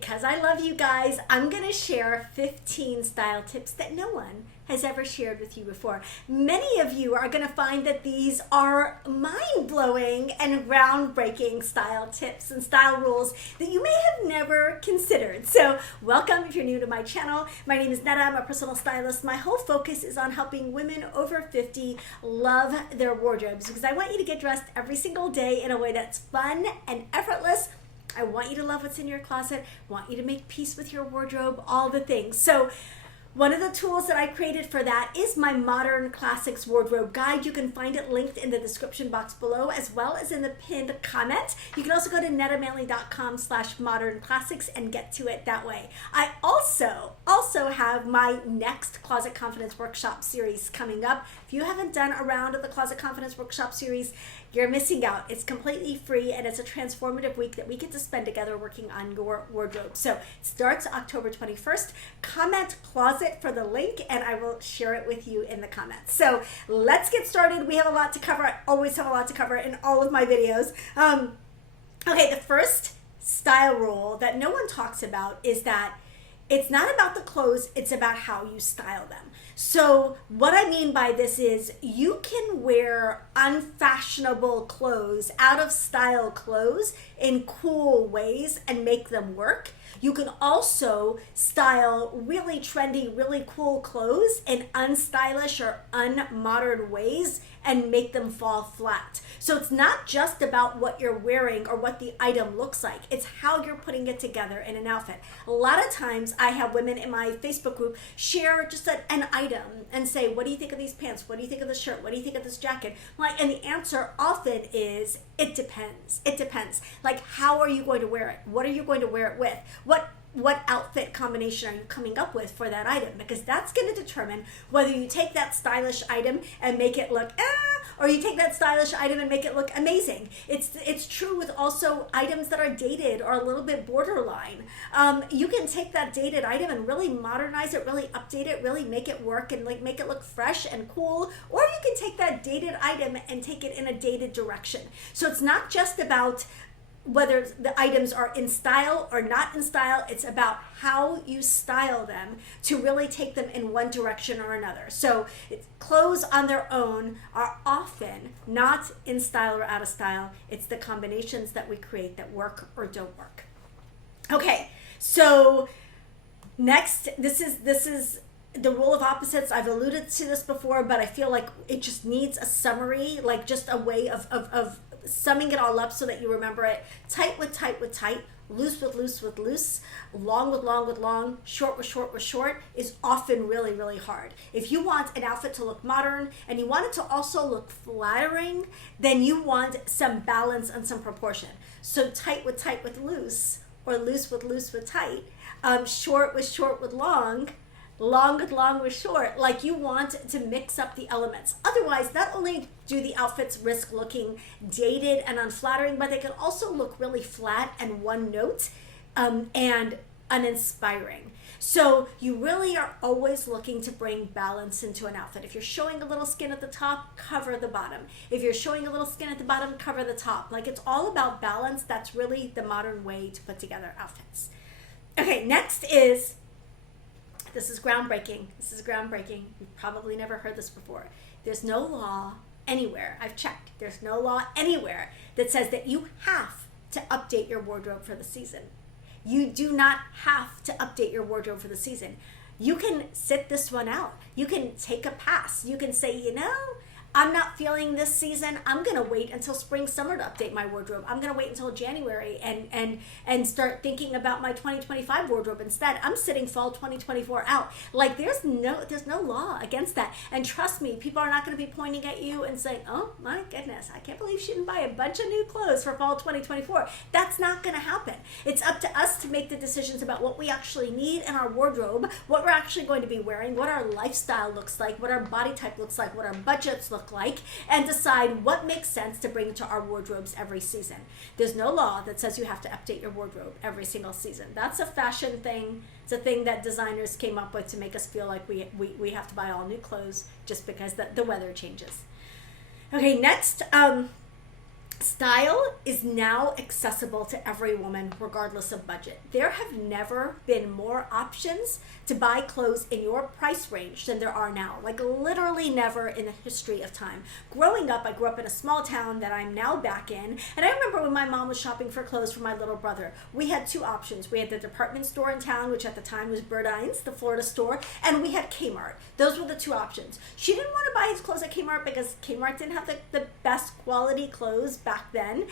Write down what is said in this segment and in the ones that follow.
because I love you guys, I'm going to share 15 style tips that no one has ever shared with you before. Many of you are going to find that these are mind-blowing and groundbreaking style tips and style rules that you may have never considered. So welcome if you're new to my channel. My name is Netta. I'm a personal stylist. My whole focus is on helping women over 50 love their wardrobes because I want you to get dressed every single day in a way that's fun and effortless. I want you to love what's in your closet, want you to make peace with your wardrobe, all the things. So one of the tools that I created for that is my Modern Classics Wardrobe Guide. You can find it linked in the description box below as well as in the pinned comment. You can also go to nettamanley.com/modernclassics and get to it that way. I also have my next Closet Confidence Workshop series coming up. If you haven't done a round of the Closet Confidence Workshop series, you're missing out. It's completely free and it's a transformative week that we get to spend together working on your wardrobe. So it starts October 21st. Comment closet for the link and I will share it with you in the comments. So let's get started. We have a lot to cover. I always have a lot to cover in all of my videos. Okay, the first style rule that no one talks about is that it's not about the clothes, it's about how you style them. So what I mean by this is you can wear unfashionable clothes, out of style clothes in cool ways and make them work. You can also style really trendy, really cool clothes in unstylish or unmodern ways and make them fall flat. So it's not just about what you're wearing or what the item looks like. It's how you're putting it together in an outfit. A lot of times I have women in my Facebook group share just an item and say, what do you think of these pants? What do you think of this shirt? What do you think of this jacket? And the answer often is, it depends. It depends. Like, how are you going to wear it? What are you going to wear it with? What outfit combination are you coming up with for that item? Because that's going to determine whether you take that stylish item and make it look or you take that stylish item and make it look amazing. It's true with also items that are dated or a little bit borderline. You can take that dated item and really modernize it, really update it, really make it work and like make it look fresh and cool. Or you can take that dated item and take it in a dated direction. So it's not just about whether the items are in style or not in style, it's about how you style them to really take them in one direction or another. So clothes on their own are often not in style or out of style. It's the combinations that we create that work or don't work. Okay, so next, this is the rule of opposites. I've alluded to this before, but I feel like it just needs a summary, like just a way of summing it all up so that you remember it. Tight with tight with tight, loose with loose with loose, long with long with long, short with short with short is often really, really hard. If you want an outfit to look modern and you want it to also look flattering, then you want some balance and some proportion. So tight with loose, or loose with tight, short with long, long with short. Like, you want to mix up the elements. Otherwise, not only do the outfits risk looking dated and unflattering, but they can also look really flat and one note and uninspiring. So you really are always looking to bring balance into an outfit. If you're showing a little skin at the top, cover the bottom. If you're showing a little skin at the bottom, cover the top. Like, it's all about balance. That's really the modern way to put together outfits. Okay, next is, this is groundbreaking. You've probably never heard this before. There's no law anywhere, I've checked, there's no law anywhere that says that you have to update your wardrobe for the season. You do not have to update your wardrobe for the season. You can sit this one out. You can take a pass. You can say, you know, I'm not feeling this season. I'm going to wait until spring, summer to update my wardrobe. I'm going to wait until January and start thinking about my 2025 wardrobe instead. I'm sitting fall 2024 out. Like, there's no law against that. And trust me, people are not going to be pointing at you and saying, oh my goodness, I can't believe she didn't buy a bunch of new clothes for fall 2024. That's not going to happen. It's up to us to make the decisions about what we actually need in our wardrobe, what we're actually going to be wearing, what our lifestyle looks like, what our body type looks like, what our budgets look like, and decide what makes sense to bring to our wardrobes every season. There's no law that says you have to update your wardrobe every single season. That's a fashion thing. It's a thing that designers came up with to make us feel like we have to buy all new clothes just because the weather changes. Okay, next, Style is now accessible to every woman, regardless of budget. There have never been more options to buy clothes in your price range than there are now. Like literally never in the history of time. Growing up, I grew up in a small town that I'm now back in. And I remember when my mom was shopping for clothes for my little brother, we had two options. We had the department store in town, which at the time was Burdines, the Florida store, and we had Kmart. Those were the two options. She didn't want to buy his clothes at Kmart because Kmart didn't have the best quality clothes back then.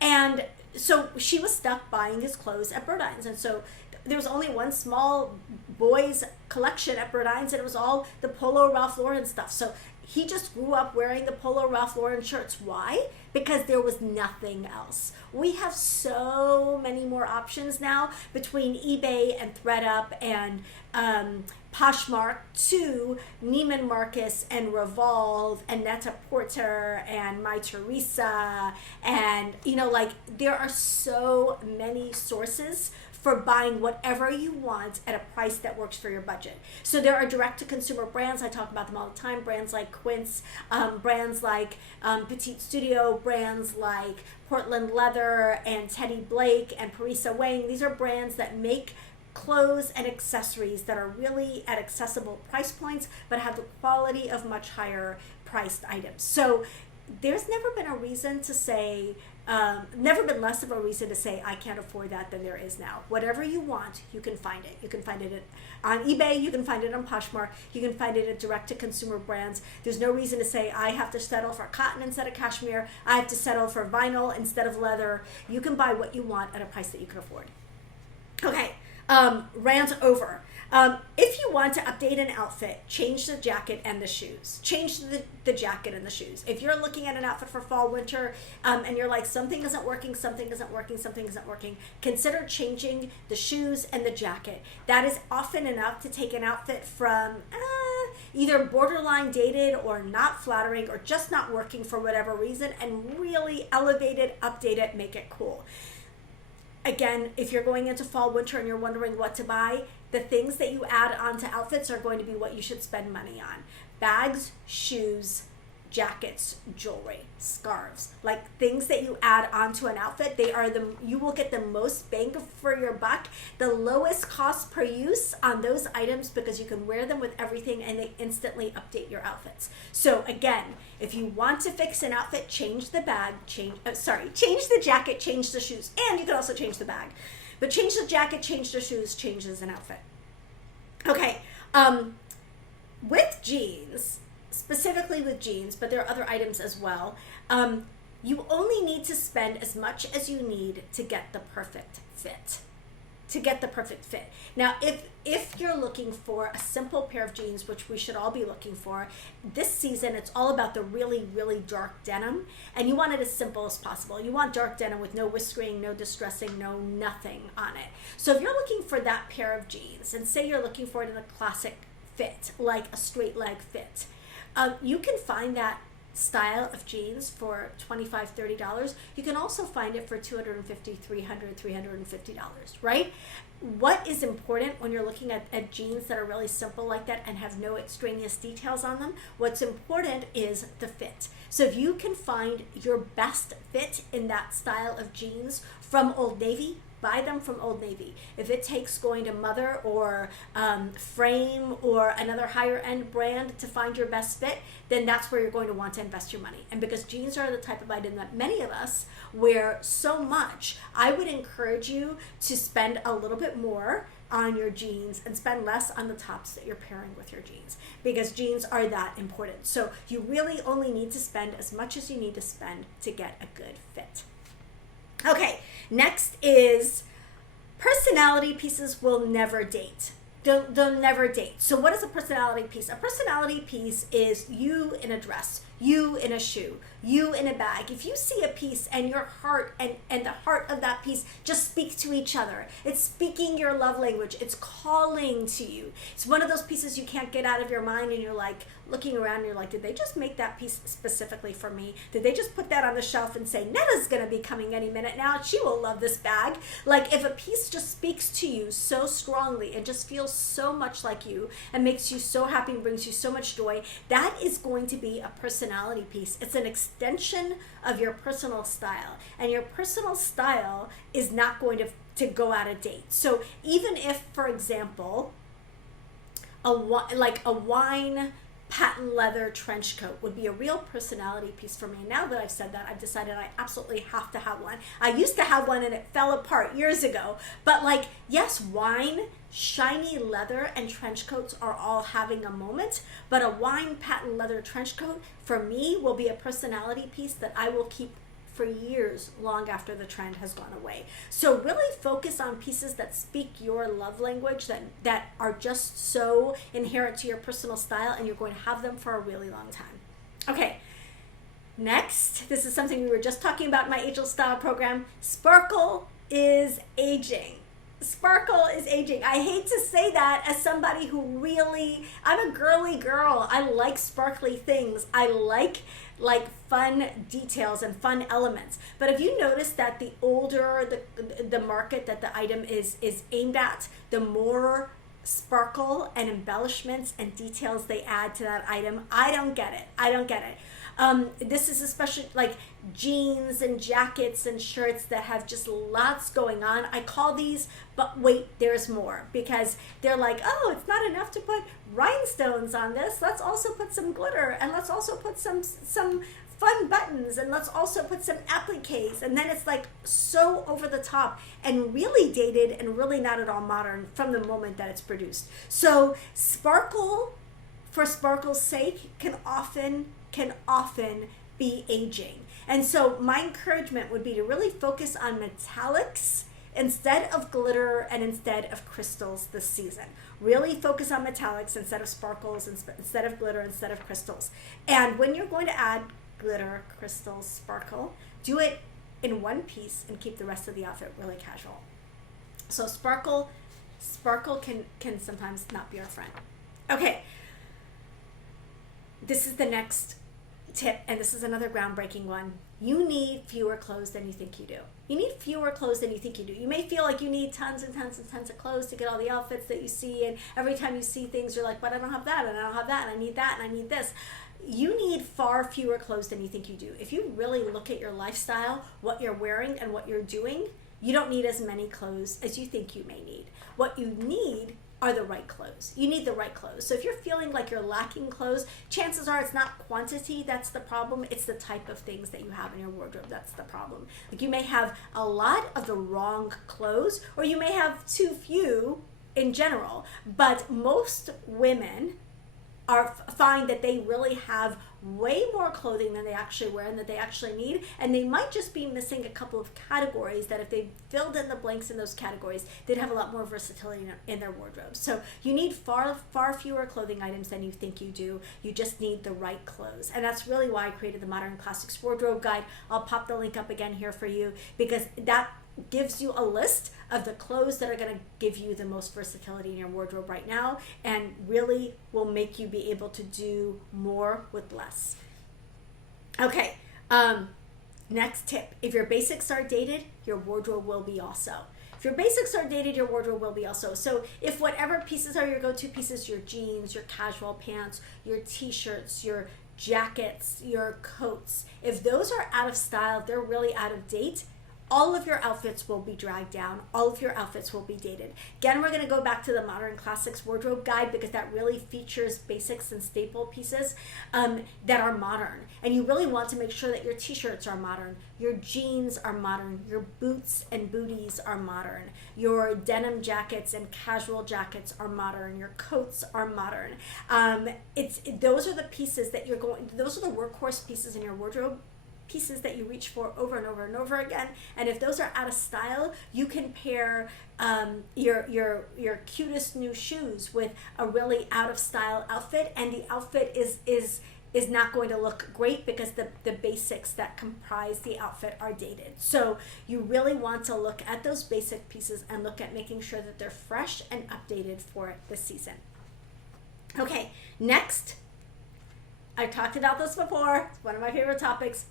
And so she was stuck buying his clothes at Burdines. And so there was only one small boys collection at Burdines, and it was all the Polo Ralph Lauren stuff. So he just grew up wearing the Polo Ralph Lauren shirts. Why? Because there was nothing else. We have so many more options now between eBay and ThredUp and Poshmark to Neiman Marcus and Revolve and Net-a-Porter and My Teresa, and there are so many sources for buying whatever you want at a price that works for your budget. So there are direct-to-consumer brands. I talk about them all the time. Brands like Quince, brands like Petite Studio, brands like Portland Leather and Teddy Blake and Parisa Wang. These are brands that make clothes and accessories that are really at accessible price points but have the quality of much higher priced items. So there's never been a reason to say, never been less of a reason to say I can't afford that than there is now. Whatever you want, you can find it. You can find it on eBay, you can find it on Poshmark, you can find it at direct-to-consumer brands. There's no reason to say I have to settle for cotton instead of cashmere, I have to settle for vinyl instead of leather. You can buy what you want at a price that you can afford. Okay, rant over. If you want to update an outfit, change the jacket and the shoes. Change the jacket and the shoes. If you're looking at an outfit for fall, winter, and you're like, something isn't working, consider changing the shoes and the jacket. That is often enough to take an outfit from either borderline dated or not flattering or just not working for whatever reason and really elevate it, update it, make it cool. Again, if you're going into fall, winter, and you're wondering what to buy, the things that you add onto outfits are going to be what you should spend money on. Bags, shoes, jackets, jewelry, scarves, like things that you add onto an outfit. You will get the most bang for your buck, the lowest cost per use on those items because you can wear them with everything and they instantly update your outfits. So again, if you want to fix an outfit, change the jacket, change the shoes, and you can also change the bag. But change the jacket, change the shoes, changes an outfit. Okay, with jeans, specifically with jeans, but there are other items as well, you only need to spend as much as you need to get the perfect fit. Now, if you're looking for a simple pair of jeans, which we should all be looking for, this season it's all about the really, really dark denim, and you want it as simple as possible. You want dark denim with no whiskering, no distressing, no nothing on it. So if you're looking for that pair of jeans, and say you're looking for it in a classic fit, like a straight leg fit, you can find that style of jeans for $25, $30. You can also find it for $250, $300, $350, right? What is important when you're looking at jeans that are really simple like that and have no extraneous details on them? What's important is the fit. So if you can find your best fit in that style of jeans from Old Navy, buy them from Old Navy. If it takes going to Mother or Frame or another higher end brand to find your best fit, then that's where you're going to want to invest your money. And because jeans are the type of item that many of us wear so much, I would encourage you to spend a little bit more on your jeans and spend less on the tops that you're pairing with your jeans, because jeans are that important. So you really only need to spend as much as you need to spend to get a good fit. Okay, next is personality pieces will never date. They'll never date. So what is a personality piece? A personality piece is you in a dress, you in a shoe, you in a bag. If you see a piece and your heart and the heart of that piece just speak to each other, it's speaking your love language, it's calling to you. It's one of those pieces you can't get out of your mind, and you're like looking around and you're like, did they just make that piece specifically for me? Did they just put that on the shelf and say, Netta's gonna be coming any minute now, she will love this bag? Like, if a piece just speaks to you so strongly and just feels so much like you and makes you so happy and brings you so much joy, that is going to be a personality personality piece. It's an extension of your personal style. And your personal style is not going to go out of date. So even if, for example, a wine patent leather trench coat would be a real personality piece for me. And now that I've said that, I've decided I absolutely have to have one. I used to have one and it fell apart years ago. But like, yes, wine, shiny leather, and trench coats are all having a moment. But a wine patent leather trench coat, for me, will be a personality piece that I will keep for years, long after the trend has gone away. So really focus on pieces that speak your love language, that are just so inherent to your personal style, and you're going to have them for a really long time. Okay, next, this is something we were just talking about in my Angel Style program. Sparkle is aging. Sparkle is aging. I hate to say that as somebody who really, I'm a girly girl. I like sparkly things. I like fun details and fun elements. But have you noticed that the older the market that the item is aimed at, the more sparkle and embellishments and details they add to that item? I don't get it. This is especially like jeans and jackets and shirts that have just lots going on. I call these, but wait, there's more, because they're like, oh, it's not enough to put rhinestones on this. Let's also put some glitter, and let's also put some fun buttons, and let's also put some appliques. And then it's like so over the top and really dated and really not at all modern from the moment that it's produced. So sparkle, for sparkle's sake, can often be aging. And so my encouragement would be to really focus on metallics instead of glitter and instead of crystals this season. Really focus on metallics instead of sparkles, instead of glitter, instead of crystals. And when you're going to add glitter, crystals, sparkle, do it in one piece and keep the rest of the outfit really casual. So sparkle can sometimes not be our friend. Okay, this is the next tip, and this is another groundbreaking one. You need fewer clothes than you think you do. You need fewer clothes than you think you do. You may feel like you need tons and tons and tons of clothes to get all the outfits that you see, and every time you see things, you're like, but I don't have that, and I don't have that, and I need that, and I need this. You need far fewer clothes than you think you do. If you really look at your lifestyle, what you're wearing and what you're doing, you don't need as many clothes as you think you may need. What you need are the right clothes. You need the right clothes. So if you're feeling like you're lacking clothes, chances are it's not quantity that's the problem, it's the type of things that you have in your wardrobe that's the problem. Like, you may have a lot of the wrong clothes, or you may have too few in general, but most women find that they really have way more clothing than they actually wear and that they actually need, and they might just be missing a couple of categories that if they filled in the blanks in those categories, they'd have a lot more versatility in their wardrobe. So you need far fewer clothing items than you think you do. You just need the right clothes, and that's really why I created the Modern Classics Wardrobe Guide. I'll pop the link up again here for you, because that gives you a list of the clothes that are going to give you the most versatility in your wardrobe right now, and really will make you be able to do more with less. Okay, next tip. If your basics are dated, your wardrobe will be also. If your basics are dated, your wardrobe will be also. So if whatever pieces are your go-to pieces, your jeans, your casual pants, your t-shirts, your jackets, your coats, if those are out of style, they're really out of date, all of your outfits will be dragged down. All of your outfits will be dated. Again, we're going to go back to the Modern Classics Wardrobe Guide, because that really features basics and staple pieces that are modern. And you really want to make sure that your t-shirts are modern, your jeans are modern, your boots and booties are modern, your denim jackets and casual jackets are modern, your coats are modern. Those are the pieces that those are the workhorse pieces in your wardrobe, pieces that you reach for over and over and over again. And if those are out of style, you can pair your cutest new shoes with a really out of style outfit, and the outfit is not going to look great because the basics that comprise the outfit are dated. So you really want to look at those basic pieces and look at making sure that they're fresh and updated for this season. Okay, next, I've talked about this before, it's one of my favorite topics.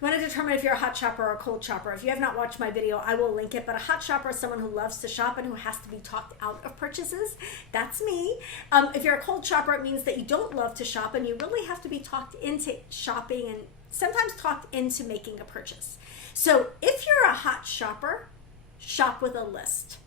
You want to determine if you're a hot shopper or a cold shopper. If you have not watched my video, I will link it. But a hot shopper is someone who loves to shop and who has to be talked out of purchases. That's me. If you're a cold shopper, it means that you don't love to shop and you really have to be talked into shopping and sometimes talked into making a purchase. So if you're a hot shopper, shop with a list.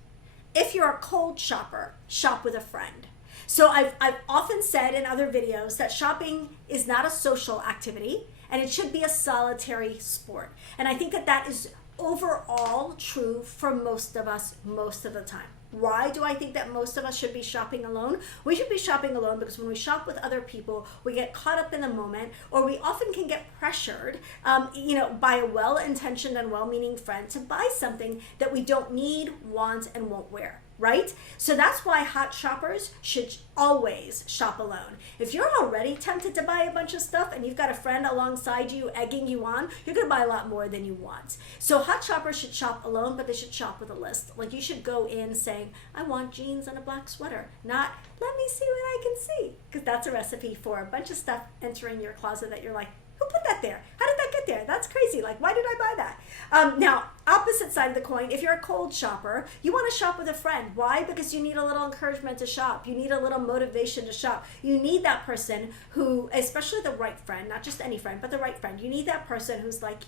If you're a cold shopper, shop with a friend. So I've often said in other videos that shopping is not a social activity and it should be a solitary sport. And I think that that is overall true for most of us most of the time. Why do I think that most of us should be shopping alone? We should be shopping alone because when we shop with other people, we get caught up in the moment, or we often can get pressured, by a well-intentioned and well-meaning friend to buy something that we don't need, want, and won't wear. Right? So that's why hot shoppers should always shop alone. If you're already tempted to buy a bunch of stuff and you've got a friend alongside you egging you on, you're going to buy a lot more than you want. So hot shoppers should shop alone, but they should shop with a list. Like you should go in saying, I want jeans and a black sweater, not let me see what I can see. Because that's a recipe for a bunch of stuff entering your closet that you're like, who put that there? How did that get there? That's crazy. Like, why did I buy that? Now, opposite side of the coin, if you're a cold shopper, you want to shop with a friend. Why? Because you need a little encouragement to shop. You need a little motivation to shop. You need that person who, especially the right friend, not just any friend, but the right friend. You need that person who's like,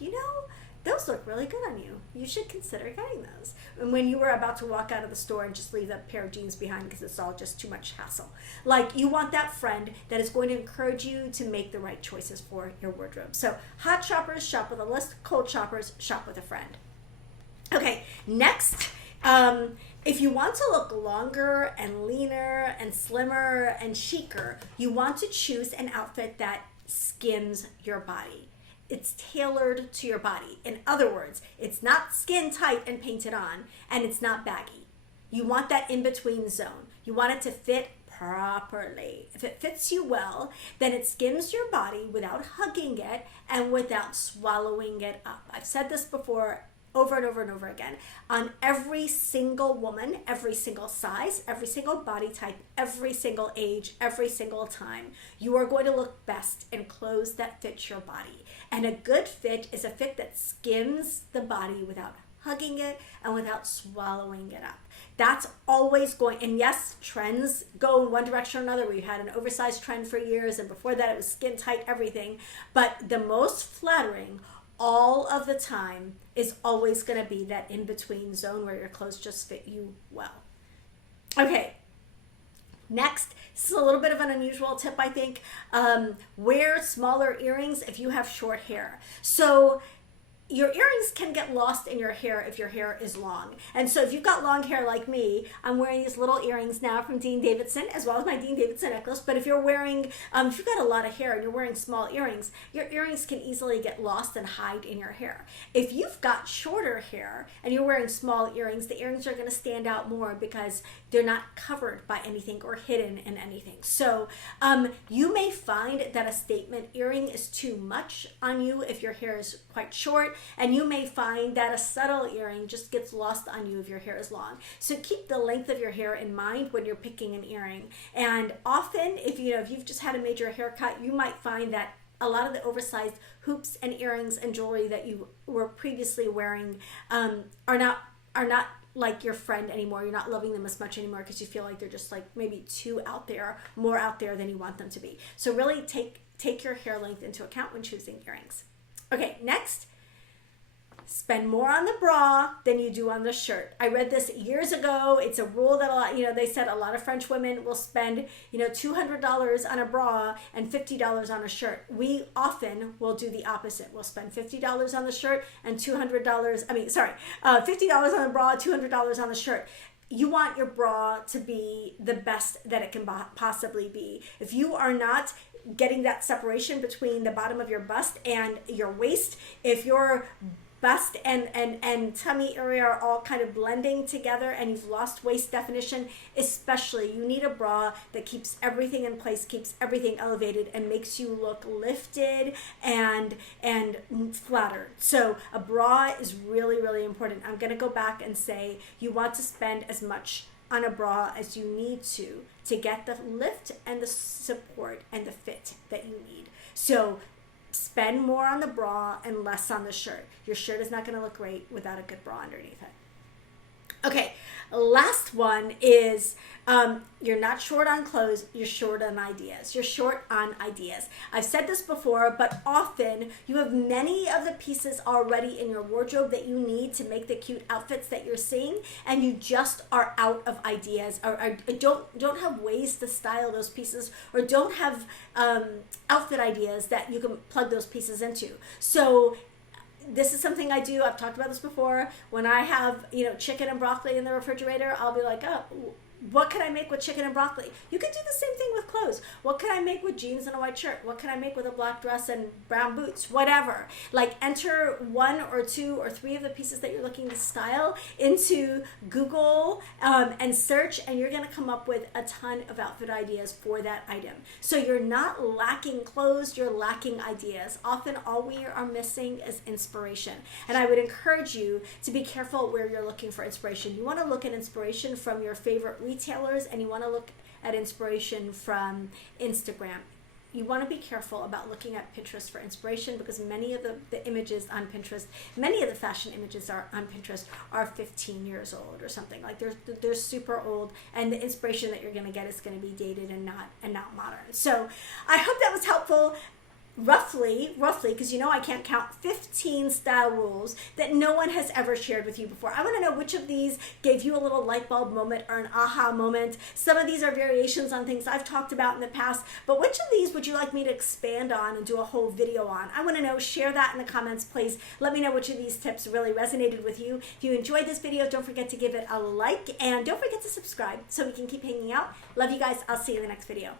those look really good on you. You should consider getting those. And when you were about to walk out of the store and just leave that pair of jeans behind because it's all just too much hassle. Like you want that friend that is going to encourage you to make the right choices for your wardrobe. So hot shoppers shop with a list, cold shoppers shop with a friend. Okay, next, if you want to look longer and leaner and slimmer and chicer, you want to choose an outfit that skims your body. It's tailored to your body. In other words, it's not skin tight and painted on, and it's not baggy. You want that in-between zone. You want it to fit properly. If it fits you well, then it skims your body without hugging it and without swallowing it up. I've said this before over and over and over again. On every single woman, every single size, every single body type, every single age, every single time, you are going to look best in clothes that fit your body. And a good fit is a fit that skims the body without hugging it and without swallowing it up. That's always going, and yes, trends go in one direction or another. We've had an oversized trend for years, and before that it was skin tight everything. But the most flattering all of the time is always going to be that in-between zone where your clothes just fit you well. Okay, next, this is a little bit of an unusual tip, I think. Wear smaller earrings if you have short hair. So your earrings can get lost in your hair if your hair is long. And so if you've got long hair like me, I'm wearing these little earrings now from Dean Davidson, as well as my Dean Davidson necklace. But if you're wearing, if you've got a lot of hair and you're wearing small earrings, your earrings can easily get lost and hide in your hair. If you've got shorter hair and you're wearing small earrings, the earrings are going to stand out more because they're not covered by anything or hidden in anything. So you may find that a statement earring is too much on you if your hair is quite short. And you may find that a subtle earring just gets lost on you if your hair is long. So keep the length of your hair in mind when you're picking an earring. And often, if you've just had a major haircut, you might find that a lot of the oversized hoops and earrings and jewelry that you were previously wearing are not like your friend anymore. You're not loving them as much anymore because you feel like they're just like maybe too out there, more out there than you want them to be. So really take your hair length into account when choosing earrings. Okay, next. Spend more on the bra than you do on the shirt. I read this years ago. It's a rule that they said a lot of French women will spend, $200 on a bra and $50 on a shirt. We often will do the opposite. We'll spend $50 on the shirt and $50 on the bra, $200 on the shirt. You want your bra to be the best that it can possibly be. If you are not getting that separation between the bottom of your bust and your waist, if your bust and tummy area are all kind of blending together and you've lost waist definition, especially, you need a bra that keeps everything in place, keeps everything elevated, and makes you look lifted and flattered. So a bra is really, really important. I'm going to go back and say you want to spend as much on a bra as you need to get the lift and the support and the fit that you need. So Spend more on the bra and less on the shirt. Your shirt is not going to look great without a good bra underneath it. Okay, last one is you're not short on clothes, you're short on ideas. You're short on ideas. I've said this before, but often you have many of the pieces already in your wardrobe that you need to make the cute outfits that you're seeing, and you just are out of ideas, or don't have ways to style those pieces, or don't have outfit ideas that you can plug those pieces into. So this is something I do. I've talked about this before. When I have, chicken and broccoli in the refrigerator, I'll be like, oh, what can I make with chicken and broccoli? You can do the same thing with clothes. What can I make with jeans and a white shirt? What can I make with a black dress and brown boots? Whatever. Like, enter 1 or 2 or 3 of the pieces that you're looking to style into Google and search, and you're going to come up with a ton of outfit ideas for that item. So you're not lacking clothes, you're lacking ideas. Often all we are missing is inspiration. And I would encourage you to be careful where you're looking for inspiration. You want to look at inspiration from your favorite retailers, and you want to look at inspiration from Instagram. You want to be careful about looking at Pinterest for inspiration, because many of the images on Pinterest, many of the fashion images are on Pinterest are 15 years old or something. Like they're super old, and the inspiration that you're going to get is going to be dated and not modern. So I hope that was helpful. Roughly, because I can't count 15 style rules that no one has ever shared with you before. I want to know which of these gave you a little light bulb moment or an aha moment. Some of these are variations on things I've talked about in the past, but which of these would you like me to expand on and do a whole video on? I want to know. Share that in the comments, please. Let me know which of these tips really resonated with you. If you enjoyed this video, don't forget to give it a like, and don't forget to subscribe so we can keep hanging out. Love you guys. I'll see you in the next video.